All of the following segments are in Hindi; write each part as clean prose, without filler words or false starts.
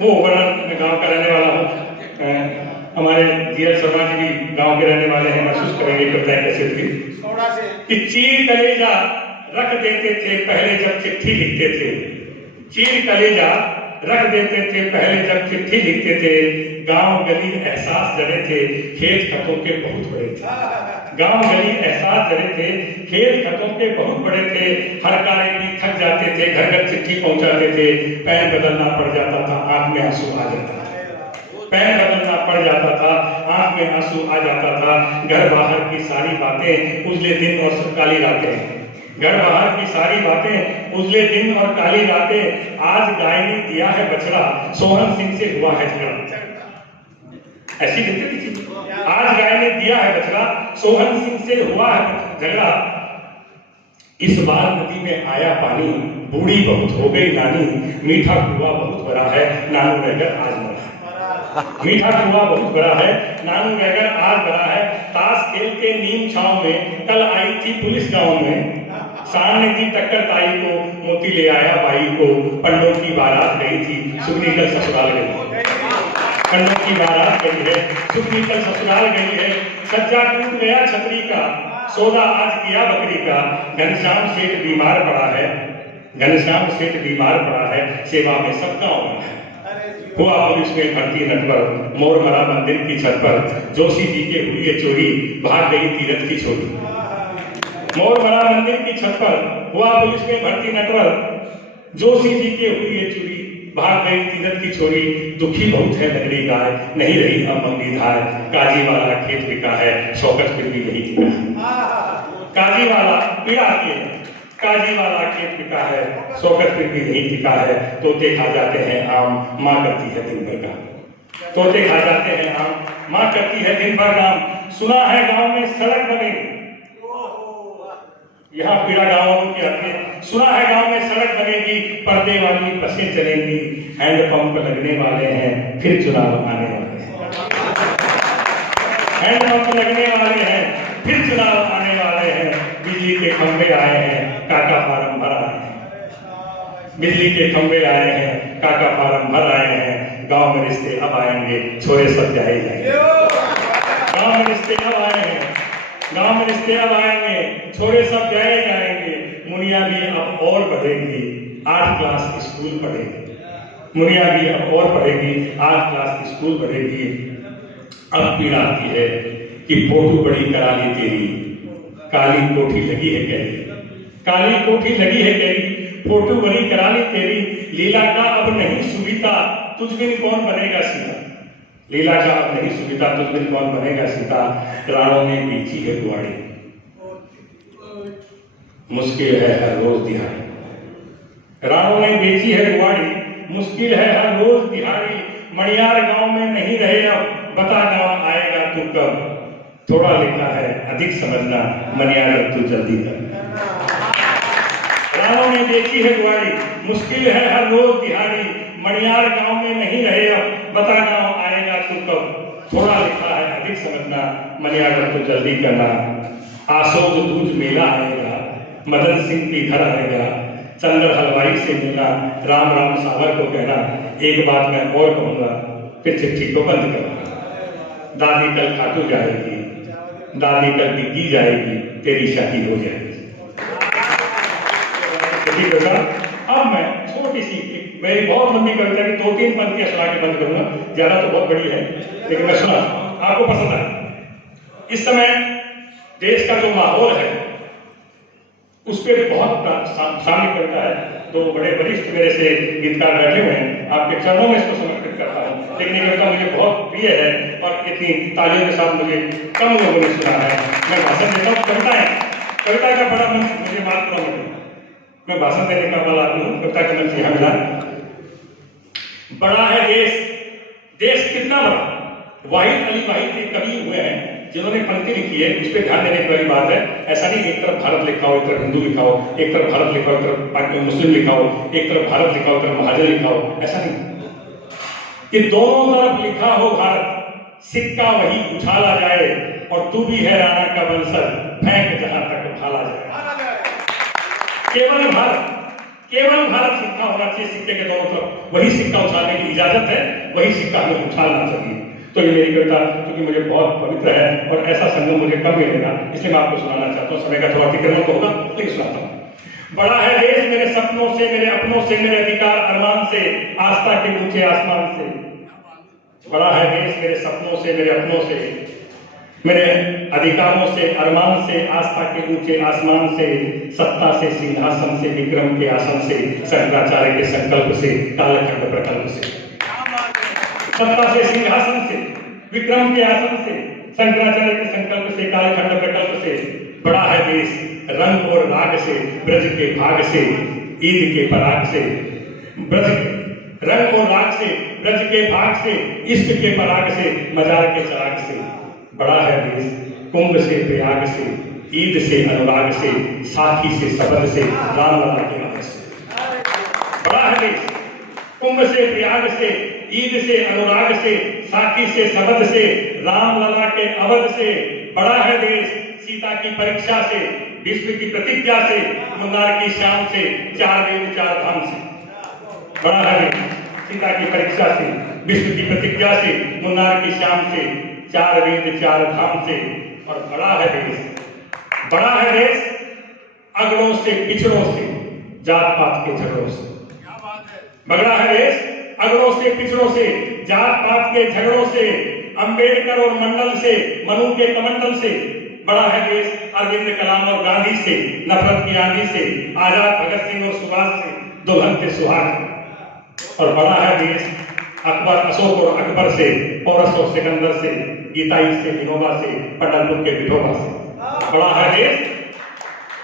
वो वर्णन मैं गांव का रहने वाला हूँ। हमारे जीएल शर्मा जी भी गांव के रहने वाले हैं, महसूस करेंगे कविताएं कैसे थी। कि चीर कलेजा रख देते थे पहले जब चिट्ठी लिखते थे, चीर कलेजा रख देते थे पहले जब चिट्ठी लिखते थे। गांव गली एहसास जड़े थे, खेत खतों के बहुत बड़े थे। गांव गली एहसास जड़े थे, खेत खतों के बहुत बड़े थे। हर कार्य की थक जाते थे, घर घर चिट्ठी पहुंचाते थे। पैन बदलना पड़ जाता था, आंख में आंसू आ जाता था। पैन बदलना पड़ जाता था, आंख में आंसू आ जाता था। घर बाहर की सारी बातें उजले दिन और काली रातें, घर बाहर की सारी बातें उजले दिन और काली रातें। आज गाय ने दिया है बछड़ा, सोहन सिंह से हुआ है झगड़ा। ऐसी लिखते थी, आज गाय ने दिया है बछड़ा, सोहन सिंह से हुआ है झगड़ा। इस बार नदी में आया पानी, बूढ़ी बहुत हो गई नानी। मीठा कुआं बहुत बड़ा है, नानू रहकर आज मरा है। मीठा कुआं बहुत बड़ा है, नानू रहकर आज बड़ा है। ताश खेलते नीम छांव में कल आई थी पुलिस गांव में। सामने दी टक्कर ताई को, मोती ले आया बाई को। पंडों की बारात गई थी, सुगनी कल ससुराल गई। पंडों की बारात गई है, सुगनी कल ससुराल गई है। सज्जा टूट गया छतरी का, सौदा आज किया बकरी का। घनश्याम सेठ बीमार पड़ा है, घनश्याम सेठ बीमार पड़ा है। सेवा में सबका होना है। हुआ पुलिस में भर्ती नटवर, मोर मरा मंदिर की छत पर। जोशी जी के हुई ये चोरी, भाग गई तीरथ की छोरी। मोर मरा मंदिर की छत पर, हुआ पुलिस में भर्ती नटवर। जोशी जी के हुई ये चोरी, भाग गई तीरथ की छोरी। दुखी बहुत है नगरी गाय, नहीं रही अब मंगली धाय। काजी वाला खेत बिका है, शौकत फिर भी नहीं टिका है। काजी वाला पीड़ा आती है, काजी वाला खेत बिका है, शौकत फिर भी नहीं टिका है। तोते खा जाते हैं आम, माँ करती है दिन भर काम। तोते खा जाते हैं आम, माँ करती है दिन भर काम। सुना है गांव में सड़क बनेगी, यहाँ पीड़ा गांव की आती है। सुना है गांव में सड़क बनेगी, पर्दे वाली बसें चलेंगी। हैंडपंप लगने वाले हैं, फिर चुनाव आने वाले हैं। हैंडपंप लगने वाले हैं, फिर चुनाव आने वाले हैं। बिजली के खंभे आए हैं, काका फार्म भर आए हैं। बिजली के खंभे आए हैं, काका फार्म भर आए हैं। गांव में रिश्ते अब आएंगे, छोरे सब जाए जाएंगे। गांव में रिश्ते अब आए हैं, गांव में रिश्ते अब आएंगे, छोरे सब जाए जाएंगे। मुनिया भी अब और बढ़ेगी, 8 क्लास स्कूल पढ़ेगी। मुनिया भी अब और पढ़ेगी, 8 क्लास स्कूल पढ़ेगी। अब पीड़ा आती है कि फोटो बड़ी करा ली तेरी, काली कोठी लगी है कहरी। काली कोठी लगी है कहरी, फोटो बड़ी करा ली तेरी। लीला का अब नहीं सुविधा, तुझ बिन कौन बनेगा सीता। लीला का अब नहीं सुविधा, तुझ बिन कौन बनेगा सीता। राणों ने बेची है गुआड़ी, मुश्किल है हर रोज दिहाड़ी। राणों ने बेची है गुआड़ी, मुश्किल है हर रोज दिहाड़ी। मणियार गांव में नहीं रहे अब, बता गांव आएगा तू कब। थोड़ा लिखा है अधिक समझना, मणियार तू जल्दी कर। राणों ने बेची है गुआड़ी, मुश्किल है हर रोज दिहाड़ी। मणियार गांव में नहीं रहे अब, बता गांव आएगा तू कब। थोड़ा लिखा है अधिक समझना, मणियार तू जल्दी करना। आसोज दूज मेला आएगा, मदन सिंह भी घर आएगा। चंद्र हलवाई से मिला, राम राम सावर को कहना। एक बात मैं और कहूंगा, फिर चिट्ठी को बंद करना। दादी कल खाटू जाएगी, दादी कल बिकी जाएगी, तेरी शादी हो जाएगी। अब मैं छोटी सी, मेरी बहुत लंबी कविता की 2-3 पंक्तियां सुना के बंद करूंगा, ज्यादा तो बहुत बड़ी है लेकिन मैं सुना, आपको पसंद आए। इस समय देश का जो माहौल है उस पर बहुत सामने कविता है। 2 बड़े वरिष्ठ मेरे से गीतकार बैठे हुए हैं, आपके चरणों में इसको समर्पित करता हूँ। लेकिन ये कविता मुझे बहुत प्रिय है और इतनी तालियों के साथ मुझे कम लोगों ने सुना है। मैं भाषण देता हूँ, कविता का बड़ा मंच मुझे माफ करना मिला, मैं भाषण देने का बड़ा आदमी हूँ। कविता का मंच यहाँ मिला। बड़ा है देश, देश कितना बड़ा। वाहिद अली वाहिद एक कवि हुए हैं जिन्होंने पंक्ति लिखी है, उस पर ध्यान देने वाली बात है। ऐसा नहीं एक तरफ भारत लिखा हो, एक तरफ हिंदू लिखा हो, एक तरफ भारत लिखा हो, एक तरफ मुस्लिम लिखा हो, एक तरफ भारत लिखा हो, एक तरफ महाजन लिखा हो। ऐसा नहीं कि दोनों तरफ लिखा हो भारत, सिक्का वही उछाला जाए। और तू भी है राणा का वंशज, फेंक जहां तक भाला जाए। केवल भारत, केवल भारत सिक्का होना चाहिए, सिक्के के दोनों तरफ वही सिक्का उछालने की इजाजत है, वही सिक्का हमें उछालना चाहिए। तो ये मेरी कविता क्योंकि मुझे बहुत पवित्र है और ऐसा संगम मुझे कम मिलेगा, इसलिए मैं आपको सुनाना चाहता हूँ। समय का थोड़ा अतिक्रमण तो होगा, लेकिन सुनाता हूँ। बड़ा है देश मेरे सपनों से, मेरे अपनों से, मेरे अधिकार अरमान से, आस्था के ऊंचे आसमान से। बड़ा है देश मेरे सपनों से, मेरे अपनों से, मेरे अधिकारों से, अरमान से, आस्था के ऊंचे आसमान से, सत्ता से, सिंहासन से, विक्रम के आसन से, शंकराचार्य के संकल्प से, कालखंड प्रकल्प से। सत्ता से, सिंहासन से, विक्रम के आसन से, शंकराचार्य के संकल्प से, कालखंड प्रकल्प से। बड़ा है देश रंग और राग से, ब्रज के भाग से, ईद के पराग से, ब्रज रंग और राग से, ब्रज के भाग से, इश्क के पराग से, मजार के चराग से। बड़ा है देश कुंभ से, प्रयाग से, ईद से, अनुराग से, साथी से, शबद से, राम लला के नाम से। बड़ा है देश कुंभ से, प्रयाग से, ईद से, अनुराग से, साथी से, शबद से, राम लला के अवध से। बड़ा है देश सीता की परीक्षा से, विश्व की प्रतिज्ञा से, मुन्नार की शाम से, चार वेद चार धाम से। बड़ा है सीता की परीक्षा से, विश्व की प्रतिज्ञा से, मुन्नार की शाम से, चार वेद चार धाम से। और बड़ा है देश अगड़ों से, पिछड़ों से, जात पात के झगड़ों से। बड़ा है देश अगड़ों से, पिछड़ों से, जात पात के झगड़ों से, अंबेडकर और मंडल से, मनु के कमंडल से। बड़ा है देश अरविंद कलाम और गांधी से, नफरत की आंधी से, आजाद भगत सिंह और सुभाष से, दुल्हन के सुहाग। और बड़ा है देश अकबर, अशोक और अकबर से, पौरस और सिकंदर से, गीताई से, विनोबा से, पटलपुर के विठोबा से।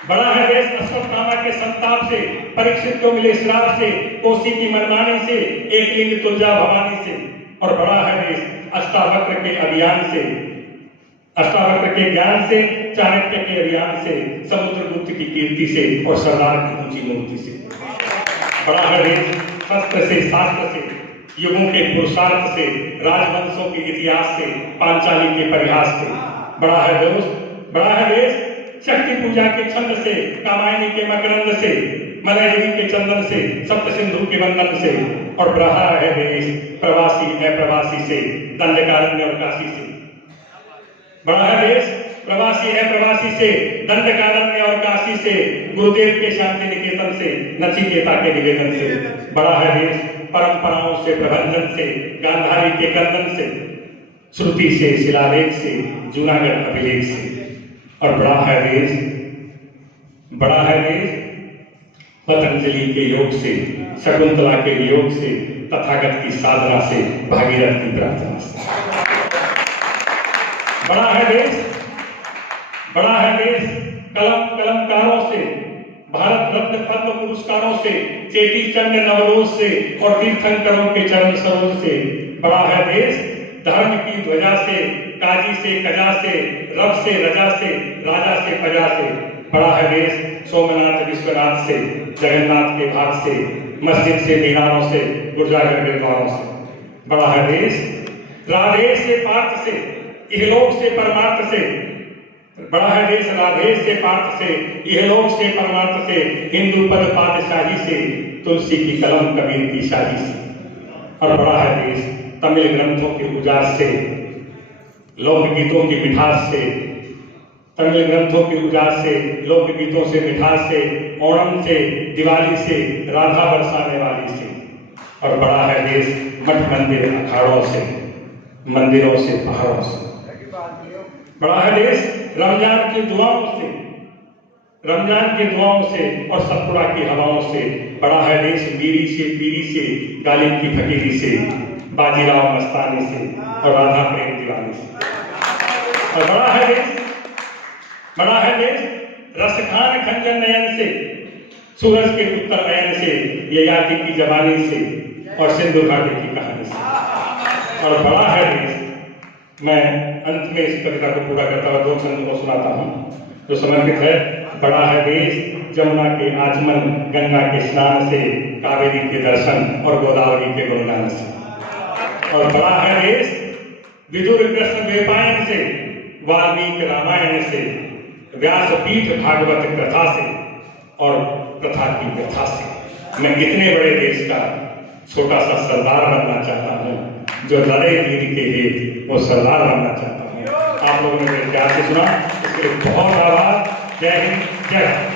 बड़ा है देश अश्वत्थामा के संताप से, परीक्षित को मिले श्राप से, कोसी की मनमानी से, एक लिंग तुलजा भवानी से। और बड़ा है देश अष्टावक्र के अभियान से, अष्टावक्र के ज्ञान से, चाणक्य के अभियान से, समुद्रगुप्त की कीर्ति से और सरदार की ऊंची मूर्ति से। बड़ा है देश शस्त्र से, शास्त्र से, युगों के पुरुषार्थ से, राजवंशों के इतिहास से, पांचाली के परिहास से। बड़ा है देश शक्ति पूजा के छंद से, कामायनी के मकरंद से, मलयगिरी के चंदन से, सप्त सिंधु के वंदन से। और बड़ा है देश प्रवासी अप्रवासी से, दंडकारण्य और काशी से। बड़ा है देश प्रवासी अप्रवासी से, दंडकारण्य और काशी से, गुरुदेव के शांति निकेतन से, नचिकेता के निवेदन से। बड़ा है देश परंपराओं से, प्रबंधन से, गांधारी के कंदन से, श्रुति से, शिलालेख से, जूनागढ़ अभिलेख से। और बड़ा है देश पतंजलि के योग से, शकुंतला के वियोग से, तथागत की साधना से, भागीरथ की प्रार्थना से। बड़ा है देश कलमकारों से, भारत रत्न पद्म पुरस्कारों से, चेटी चंड नवरोज से और तीर्थंकरों के चरण सरोज से। बड़ा है देश धर्म की ध्वजा से, काजी से, कजा से, रब से, रजा से, राजा से, प्रजा से। बड़ा है देश सोमनाथ विश्वनाथ से, जगन्नाथ के घाट से, मस्जिद से, मीनारों से, गुर्जागढ़ गुरुद्वारों से। बड़ा है देश राधे से, पार्थ से, इहलोक से, परमार्थ से। बड़ा है देश राधे से, पार्थ से, इहलोक से, परमार्थ से, हिंदू पद पातशाही से, तुलसी की कलम कबीर की शाही से। और बड़ा है देश तमिल ग्रंथों के उजास से, लोकगीतों की मिठास से, तमिल ग्रंथों की उजास से, लोकगीतों से, मिठास से, ओणम से, दिवाली से, राधा बरसाने वाली से। और बड़ा है देश मठ मंदिर अखाड़ों से, मंदिरों से, पहाड़ों से। बड़ा है देश रमजान की दुआओं से और सतपुड़ा की हवाओं से। बड़ा है देश बीड़ी से, पीरी से, गालिब की फकीरी से, बाजीराव मस्तानी से और राधा प्रेम दीवानी से। और बड़ा है देश रसखान खंजन नयन से, सूरज के उत्तर नयन से, ययाति की जबानी से और सिंधु घाटी की कहानी से। और बड़ा है देश, मैं अंत में इस कविता को पूरा करता हुआ 2 छंद को सुनाता हूँ जो समर्पित है। बड़ा है देश जमुना के आचमन, गंगा के स्नान से, कावेरी के दर्शन और गोदावरी के गुणगान से। और बड़ा है देश विदुर कृष्ण द्वैपायन से, वाल्मीकि रामायण से, व्यासपीठ भागवत कथा से और प्रथा की व्यथा से। मैं इतने बड़े देश का छोटा सा सरदार बनना चाहता हूँ, जो लड़े वीर के हेत वो सरदार बनना चाहता हूँ। आप लोगों ने मेरे प्यार से सुना, इसके लिए बहुत आभार। जय हिंद, जय भारत।